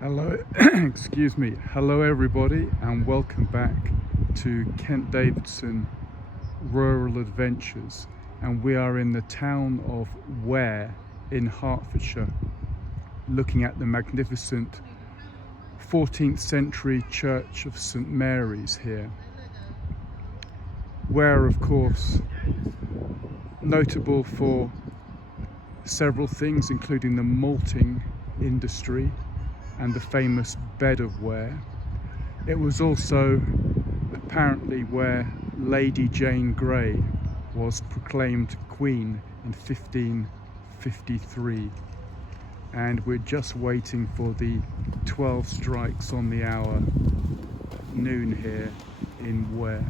Hello, excuse me. Hello, everybody, and welcome back to Kent Davidson Rural Adventures. And we are in the town of Ware in Hertfordshire, looking at the magnificent 14th century Church of St Mary's here. Ware, of course, notable for several things, including the malting industry and the famous bed of Ware. It was also apparently where Lady Jane Grey was proclaimed Queen in 1553. And we're just waiting for the 12 strikes on the hour, noon here in Ware.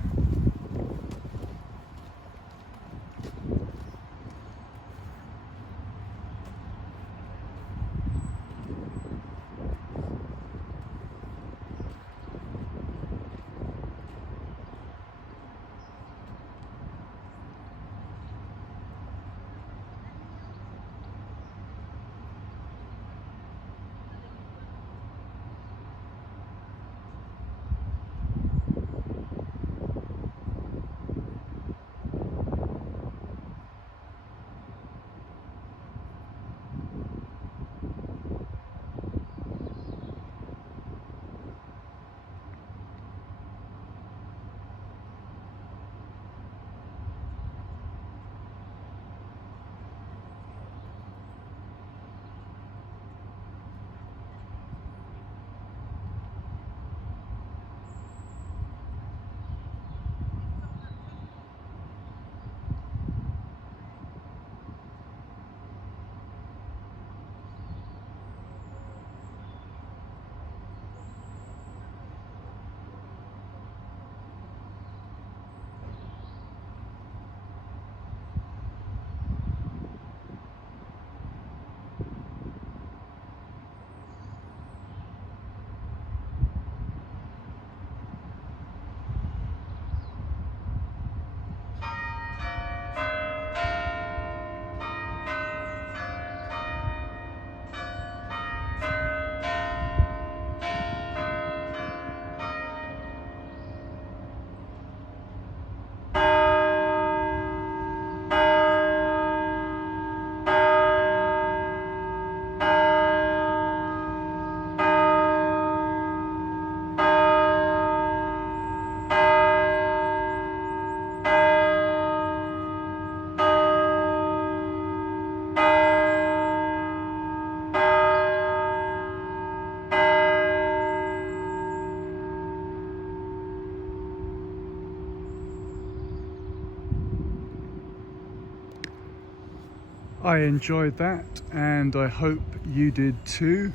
I enjoyed that, and I hope you did too.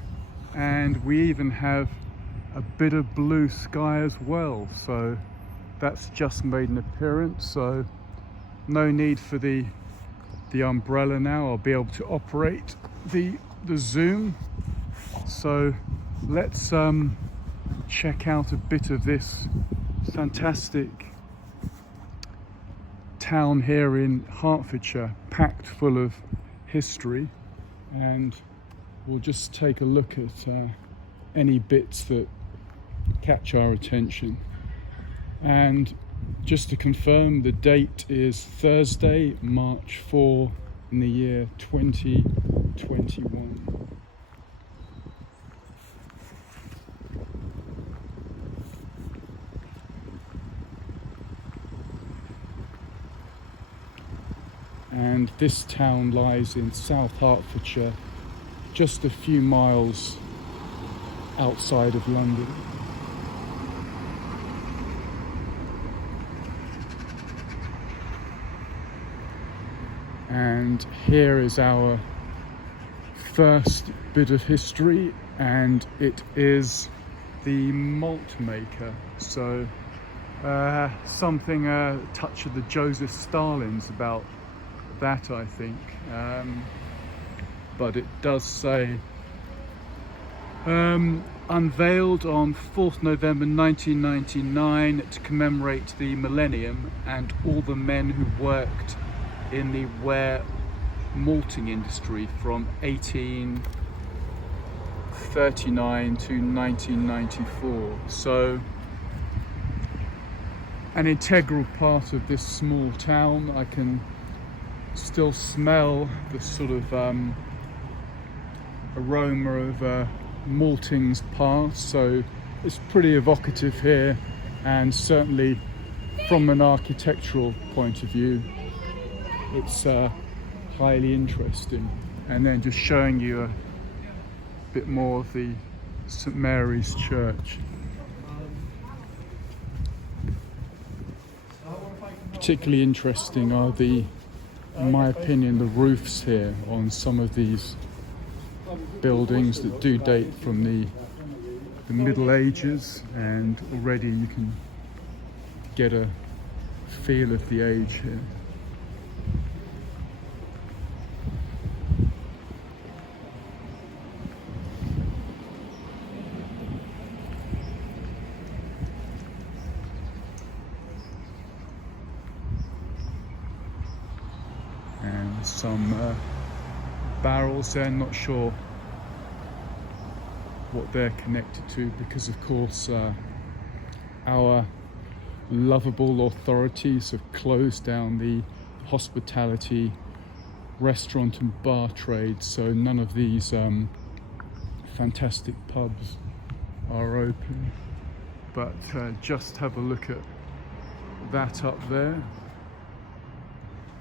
And we even have a bit of blue sky as well, so that's just made an appearance. So no need for the umbrella now. I'll be able to operate the zoom. So let's check out a bit of this fantastic town here in Hertfordshire, packed full of history, and we'll just take a look at any bits that catch our attention. And just to confirm, the date is Thursday, March 4 in the year 2021. And this town lies in South Hertfordshire, just a few miles outside of London. And here is our first bit of history, and it is the malt maker. So something, a touch of the Joseph Stalins about that, I think, but it does say unveiled on 4th November 1999 to commemorate the millennium and all the men who worked in the Ware malting industry from 18 1939 to 1994. So an integral part of this small town. I can still smell the sort of aroma of malting's past, so it's pretty evocative here, and certainly from an architectural point of view it's highly interesting. And then just showing you a bit more of the St Mary's Church. Particularly interesting are the, in my opinion, the roofs here on some of these buildings that do date from the Middle Ages, and already you can get a feel of the age here. And some barrels there, not sure what they're connected to, because of course our lovable authorities have closed down the hospitality, restaurant and bar trade, so none of these fantastic pubs are open. But just have a look at that up there.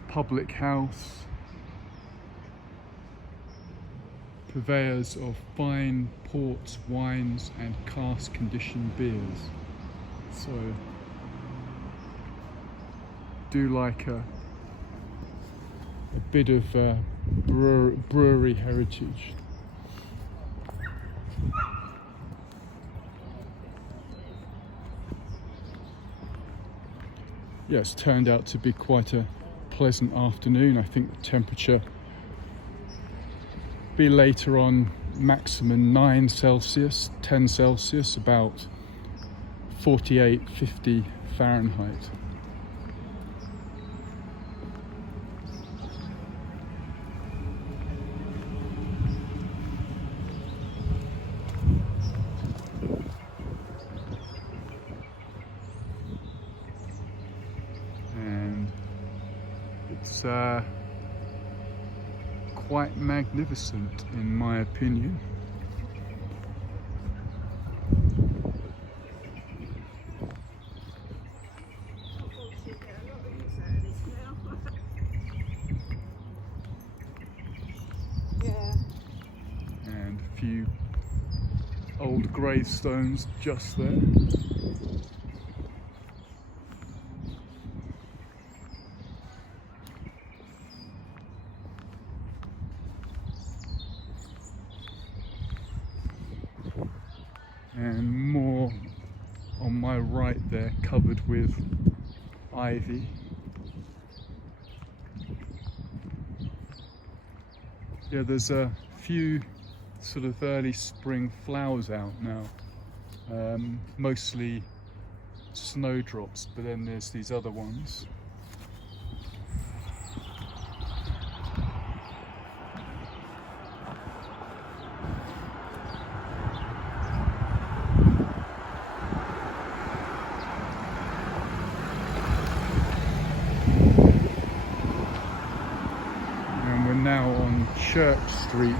Public house, purveyors of fine ports, wines and cask conditioned beers. So do like a bit of brewery heritage. Yeah, it's turned out to be quite a pleasant afternoon. I think the temperature be later on maximum 9 Celsius, 10 Celsius, about 48, 50 Fahrenheit. It's quite magnificent in my opinion. And a few old gravestones just there. And more on my right there, covered with ivy. Yeah, there's a few sort of early spring flowers out now, mostly snowdrops, but then there's these other ones. Now on Church Street.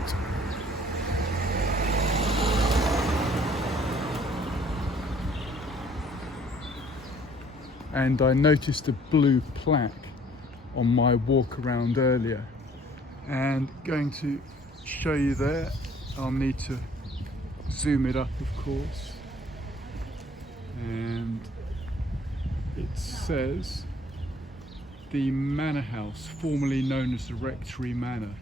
And I noticed a blue plaque on my walk around earlier, and going to show you there. I'll need to zoom it up, of course, and it says the manor house, formerly known as the Rectory Manor,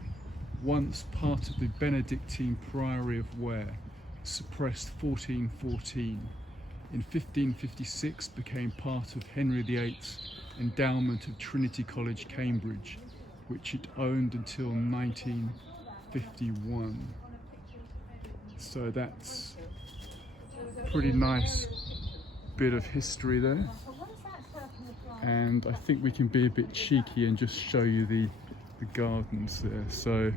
once part of the Benedictine Priory of Ware, suppressed 1414. In 1556 became part of Henry VIII's endowment of Trinity College, Cambridge, which it owned until 1951. So that's a pretty nice bit of history there. And I think we can be a bit cheeky and just show you the gardens there. So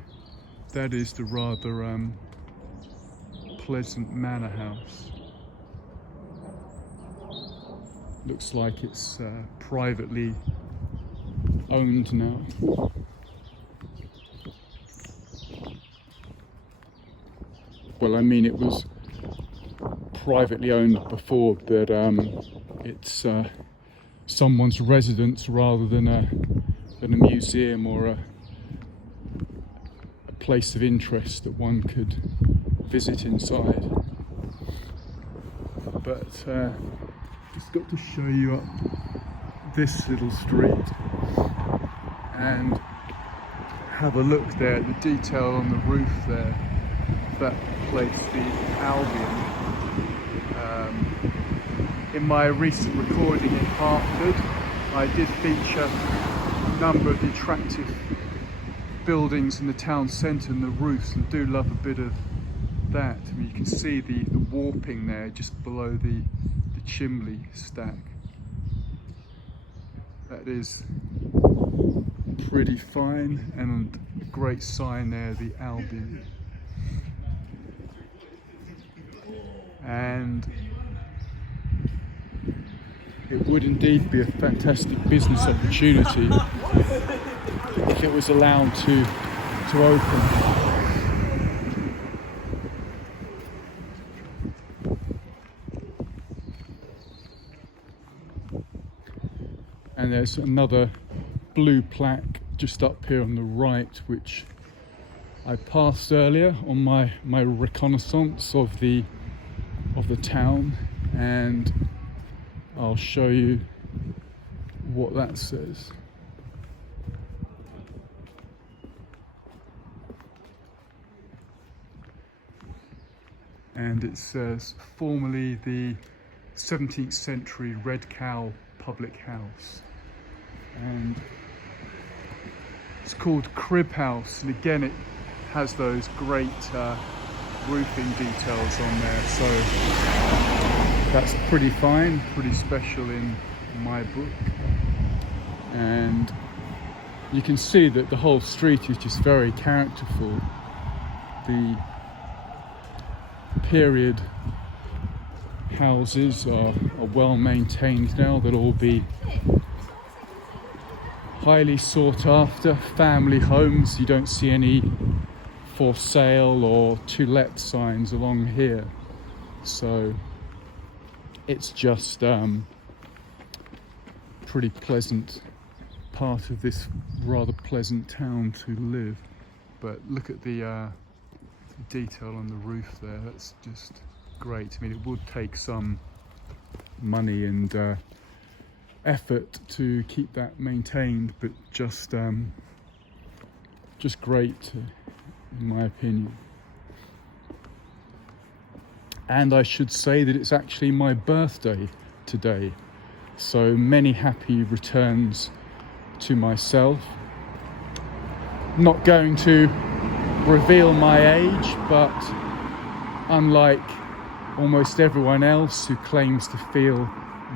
that is the rather Pleasant Manor House. Looks like it's privately owned now. Well, I mean, it was privately owned before, but it's someone's residence rather than a museum or a place of interest that one could visit inside. But just got to show you up this little street and have a look there at the detail on the roof there. That place, the Albion. In my recent recording in Hartford, I did feature a number of the attractive buildings in the town centre and the roofs, and do love a bit of that. I mean, you can see the warping there just below the chimney stack. That is pretty fine, and a great sign there, the Albion. And it would indeed be a fantastic business opportunity if it was allowed to open. And there's another blue plaque just up here on the right, which I passed earlier on my reconnaissance of the town, and I'll show you what that says. And it says, formerly the 17th century Red Cow public house. And it's called Crib House, and again it has those great roofing details on there, so that's pretty fine, pretty special in my book. And you can see that the whole street is just very characterful. The period houses are well maintained now. They'll all be highly sought after family homes. You don't see any for sale or to let signs along here, so it's just pretty pleasant part of this rather pleasant town to live. But look at the detail on the roof there, that's just great. I mean, it would take some money and effort to keep that maintained, but just great in my opinion. And I should say that it's actually my birthday today, so many happy returns to myself. Not going to reveal my age, but unlike almost everyone else who claims to feel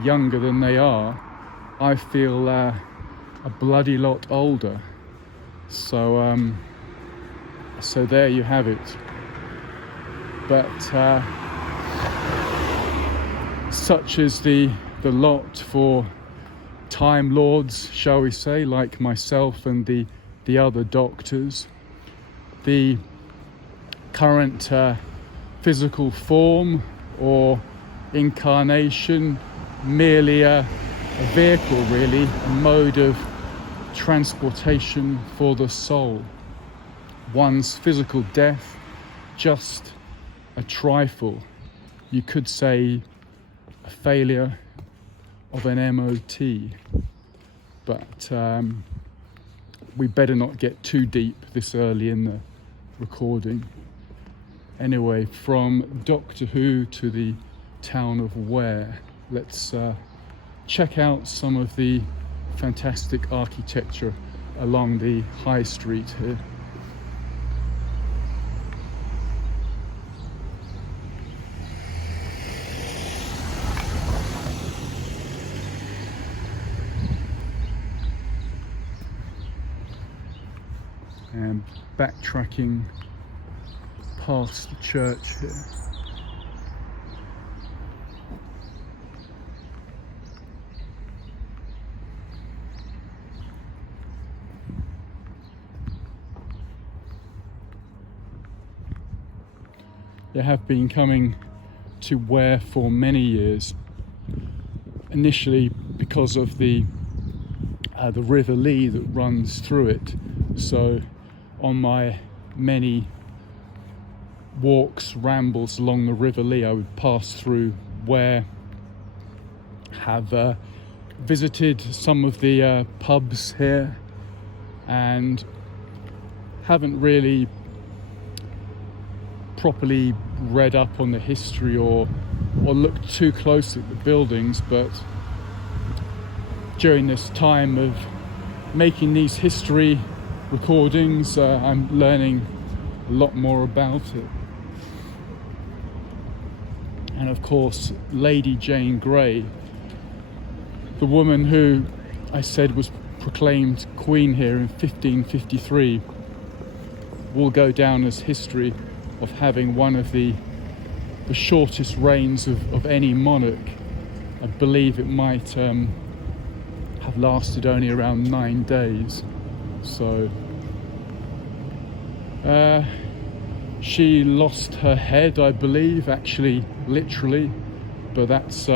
younger than they are, I feel a bloody lot older. So there you have it. But such is the lot for Time Lords, shall we say, like myself and the other doctors. The current physical form or incarnation, merely a vehicle, really, a mode of transportation for the soul. One's physical death, just a trifle. You could say a failure of an MOT. But we better not get too deep this early in the recording. Anyway, from Doctor Who to the town of Ware, let's check out some of the fantastic architecture along the high street here. And backtracking past the church here. have been coming to Ware for many years. Initially because of the River Lee that runs through it. So on my many walks, rambles along the River Lee, I would pass through Ware, have visited some of the pubs here, and haven't really properly read up on the history or looked too close at the buildings, but during this time of making these history recordings, I'm learning a lot more about it. And of course, Lady Jane Grey, the woman who I said was proclaimed queen here in 1553, will go down as history of having one of the shortest reigns of any monarch. I believe it might have lasted only around 9 days. So she lost her head, I believe, actually literally, but that's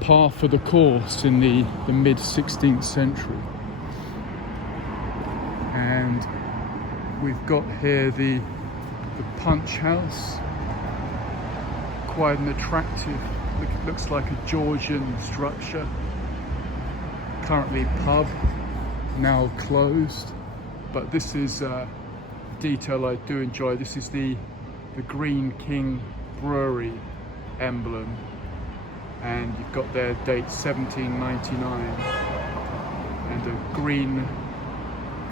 par for the course in the mid 16th century. And we've got here the punch house, quite an attractive, looks like a Georgian structure, currently pub, now closed, but this is a detail I do enjoy. This is the Green King Brewery emblem, and you've got their date 1799 and a green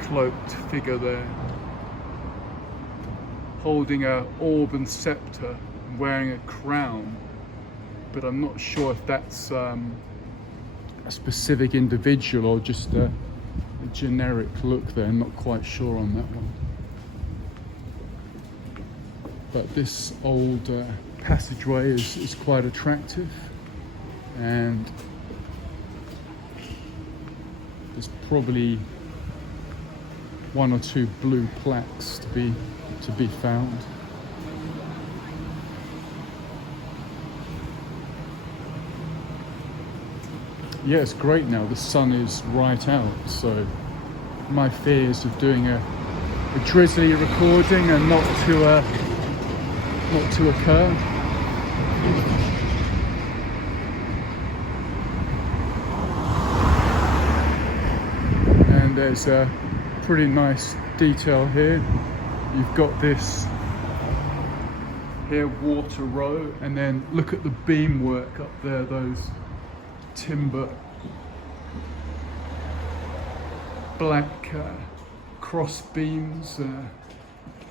cloaked figure there holding a orb and scepter and wearing a crown, but I'm not sure if that's a specific individual or just a generic look there. I'm not quite sure on that one. But this old passageway is quite attractive, and there's probably 1 or 2 blue plaques to be found. Yeah, it's great now. The sun is right out, so my fears of doing a drizzly recording are not to occur. And there's a pretty nice detail here. You've got this here, water row, and then look at the beamwork up there, those timber black cross beams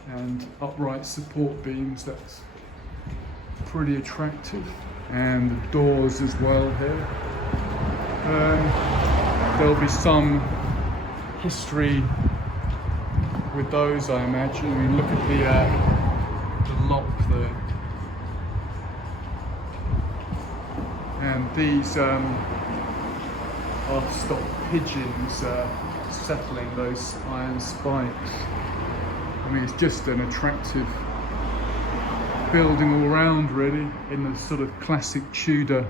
and upright support beams. That's pretty attractive, and the doors as well here. There'll be some history with those, I imagine. I mean, look at the lock there, and these are stock pigeons settling those iron spikes. I mean, it's just an attractive building all round, really, in the sort of classic Tudor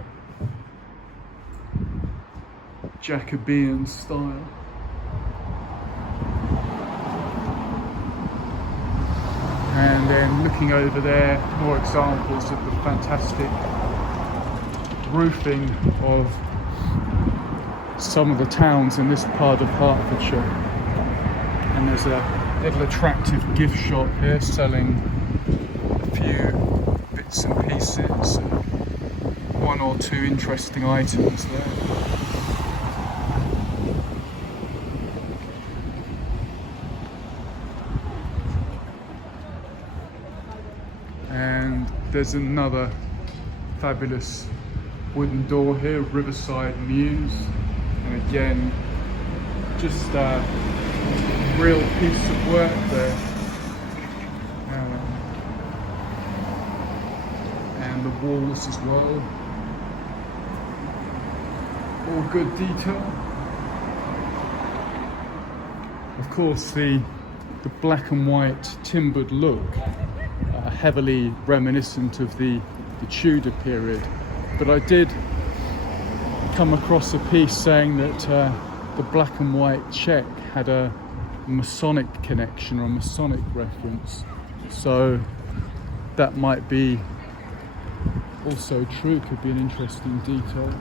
Jacobean style. And then looking over there, more examples of the fantastic roofing of some of the towns in this part of Hertfordshire. And there's a little attractive gift shop here selling a few bits and pieces, 1 or 2 interesting items there. And there's another fabulous wooden door here, Riverside Mews, and again, just a real piece of work there. And the walls as well, all good detail. Of course, the black and white timbered look heavily reminiscent of the Tudor period. But I did come across a piece saying that the black and white check had a Masonic connection or a Masonic reference. So that might be also true, could be an interesting detail.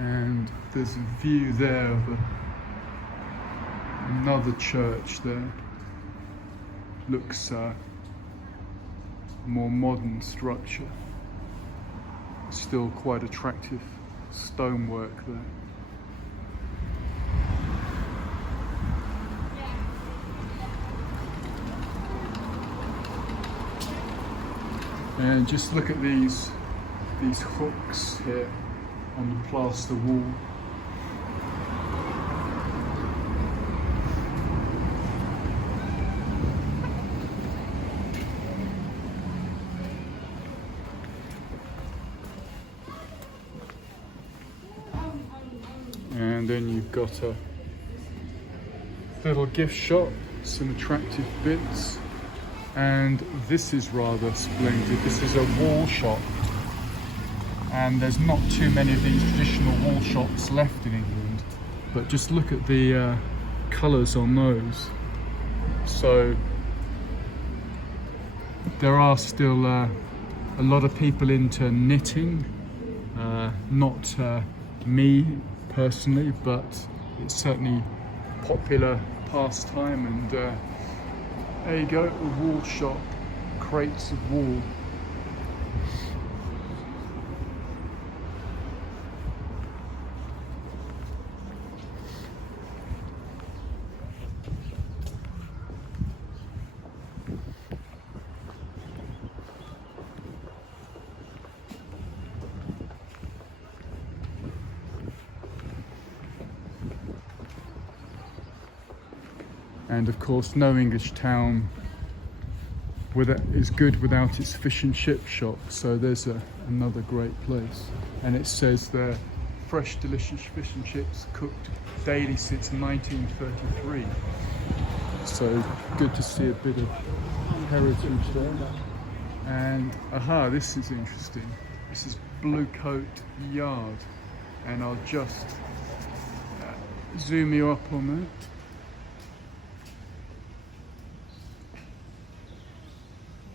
And there's a view there of another church there. Looks more modern structure. Still quite attractive stonework there. And just look at these hooks here on the plaster wall. And then you've got a little gift shop, some attractive bits, and this is rather splendid. This is a wall shop, and there's not too many of these traditional wall shops left in England, but just look at the colours on those. So there are still a lot of people into knitting, not me personally, but it's certainly popular pastime. And there you go, a wall shop, crates of wool. And of course, no English town is good without its fish and chip shop. So there's another great place. And it says there, fresh, delicious fish and chips cooked daily since 1933. So good to see a bit of heritage there. And aha, this is interesting. This is Blue Coat Yard. And I'll just zoom you up on that.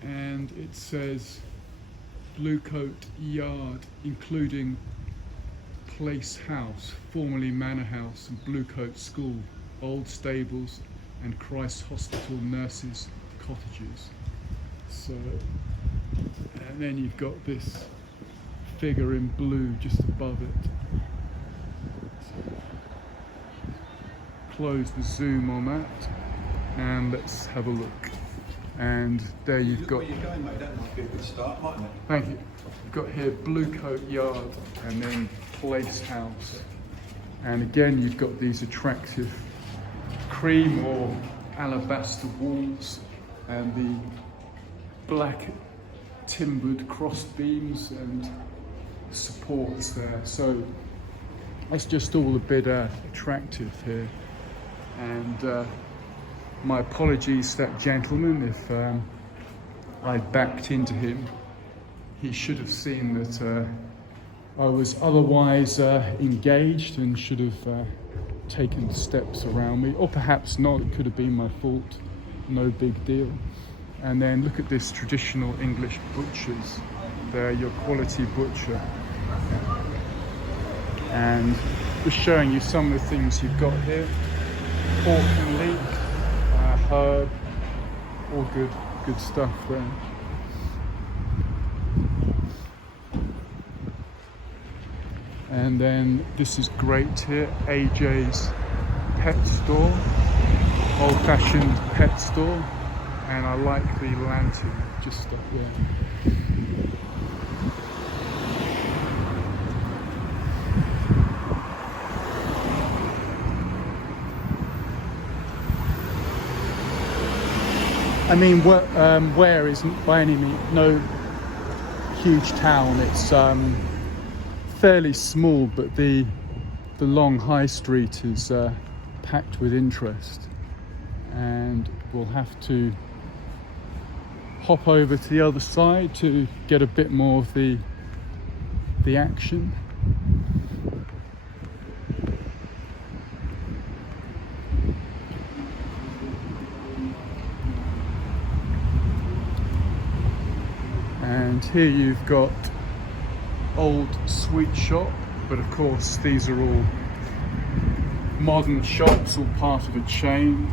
And it says Blue Coat Yard, including Place House, formerly Manor House, and Blue Coat School, old stables, and Christ Hospital nurses' cottages. So, and then you've got this figure in blue just above it. So, close the zoom on that, and let's have a look. And there you've got. Where you're going, mate, that might be a good start, mightn't it? Thank you. You've got here Blue Coat Yard and then Place House. And again, you've got these attractive cream or alabaster walls and the black timbered cross beams and supports there. So that's just all a bit attractive here. And my apologies to that gentleman if I backed into him. He should have seen that I was otherwise engaged and should have taken steps around me, or perhaps not, it could have been my fault, no big deal. And then look at this traditional English butchers. They're your quality butcher. And just showing you some of the things you've got here. Pork and leek, herb, all good stuff there. And then this is great here, AJ's pet store, old-fashioned pet store, and I like the lantern just up there. I mean, Ware isn't by any means no huge town. It's fairly small, but the long high street is packed with interest, and we'll have to hop over to the other side to get a bit more of the action. And here you've got old sweet shop, but of course these are all modern shops, all part of a chain,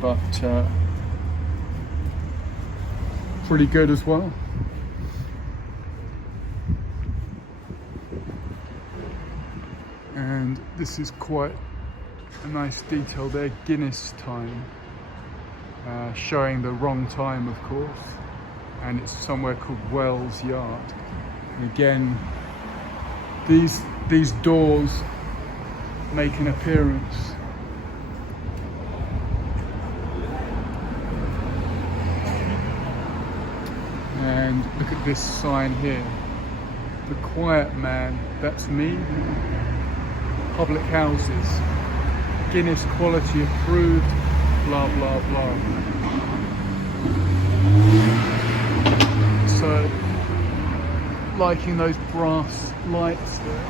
but pretty good as well. And this is quite a nice detail there, Guinness time, showing the wrong time of course, and it's somewhere called Wells Yard. And again, these doors make an appearance. And look at this sign here, the quiet man, that's me. Public houses, Guinness quality approved, blah blah blah. So, liking those brass lights there.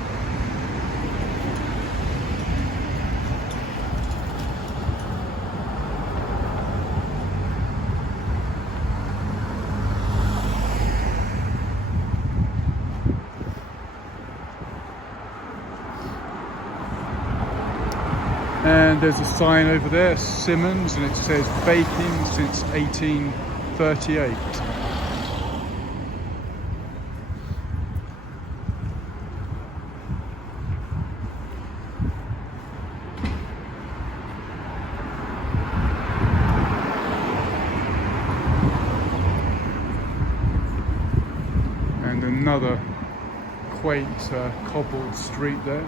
And there's a sign over there, Simmons, and it says vaping since 1838. And another quaint cobbled street there.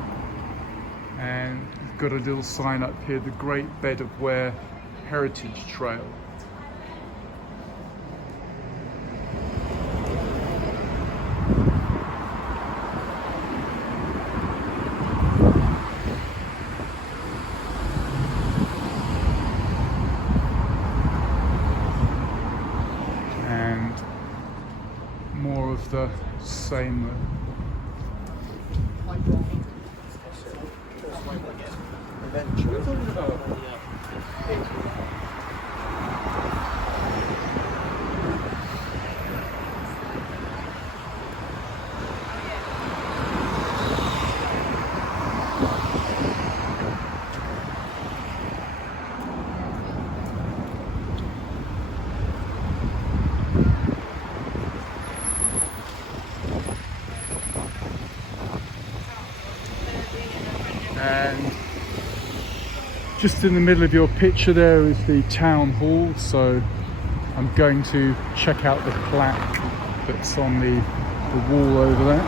And you've got a little sign up here, the Great Bed of Ware Heritage Trail. And more of the same. And just in the middle of your picture there is the town hall, so I'm going to check out the plaque that's on the wall over there.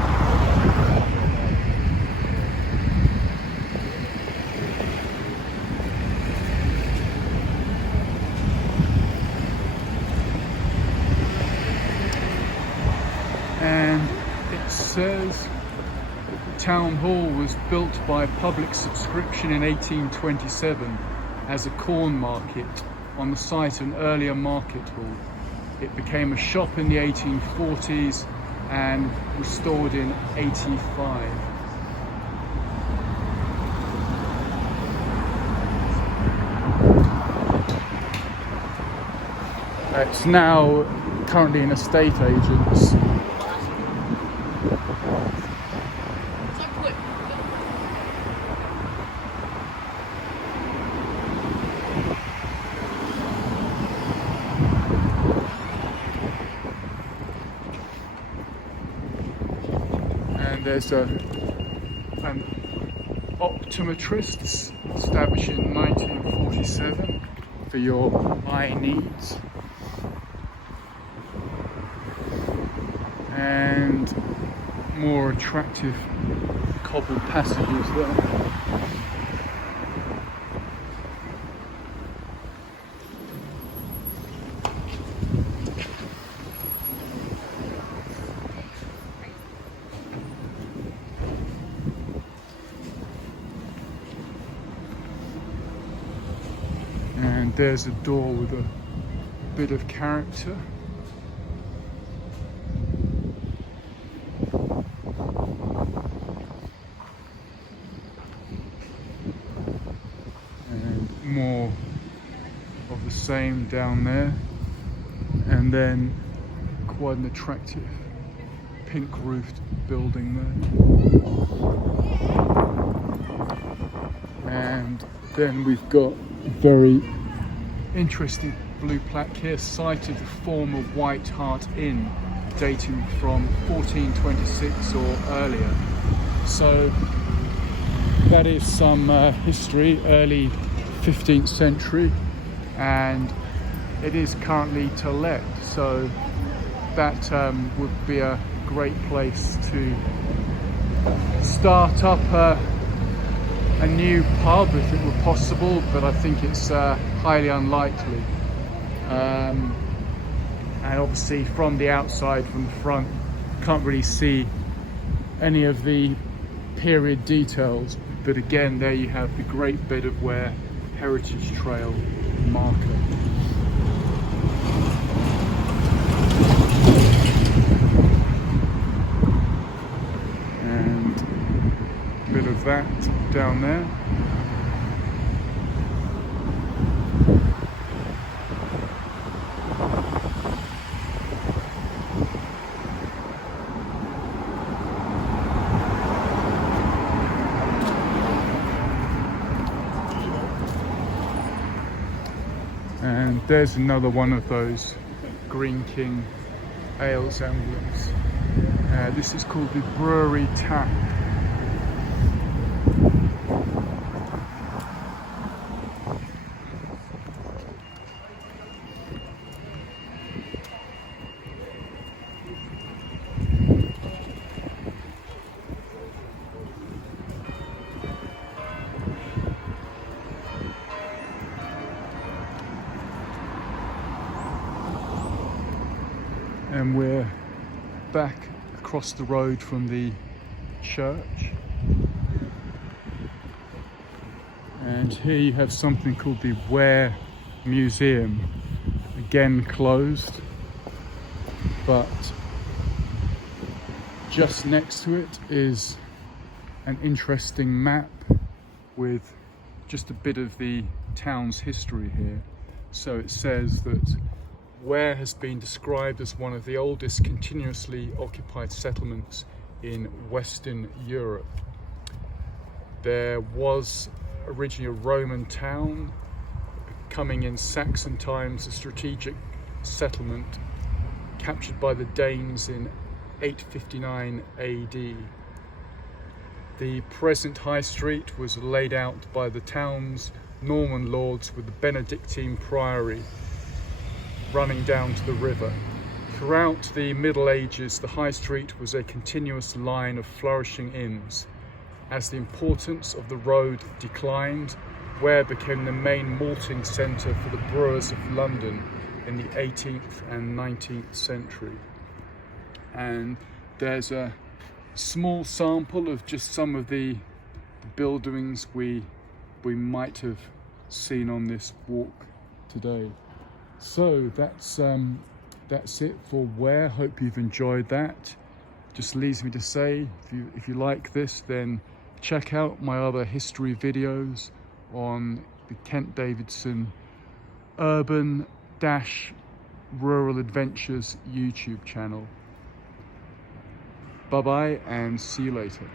And it says Town Hall was built by public subscription in 1827 as a corn market on the site of an earlier market hall. It became a shop in the 1840s and restored in 85. It's now currently an estate agent's. And there's an optometrist established in 1947 for your eye needs. And more attractive cobbled passages there. there's a door with a bit of character. And more of the same down there. And then quite an attractive pink roofed building there. And then we've got a very interesting blue plaque here, site of the former White Hart Inn, dating from 1426 or earlier. So that is some history, early 15th century, and it is currently to let, so that would be a great place to start up a new pub if it were possible, but I think it's highly unlikely. And obviously from the outside, from the front, can't really see any of the period details, but again, there you have the great bit of Ware Heritage Trail marker. And a bit of that down there. And there's another one of those Green King Ales emblems. This is called the Brewery Tap. And we're back across the road from the church, and here you have something called the Ware Museum, again closed, but just next to it is an interesting map with just a bit of the town's history here. So it says that Ware has been described as one of the oldest continuously occupied settlements in Western Europe. There was originally a Roman town, becoming in Saxon times a strategic settlement captured by the Danes in 859 AD. The present high street was laid out by the town's Norman lords with the Benedictine priory running down to the river. Throughout the Middle Ages, the high street was a continuous line of flourishing inns. As the importance of the road declined, Ware became the main malting centre for the brewers of London in the 18th and 19th century. And there's a small sample of just some of the buildings we might have seen on this walk today. So that's it for Ware. Hope you've enjoyed that. Just leaves me to say, if you like this, then check out my other history videos on the Kent Davidson Urban-Rural Adventures YouTube channel. Bye bye and see you later.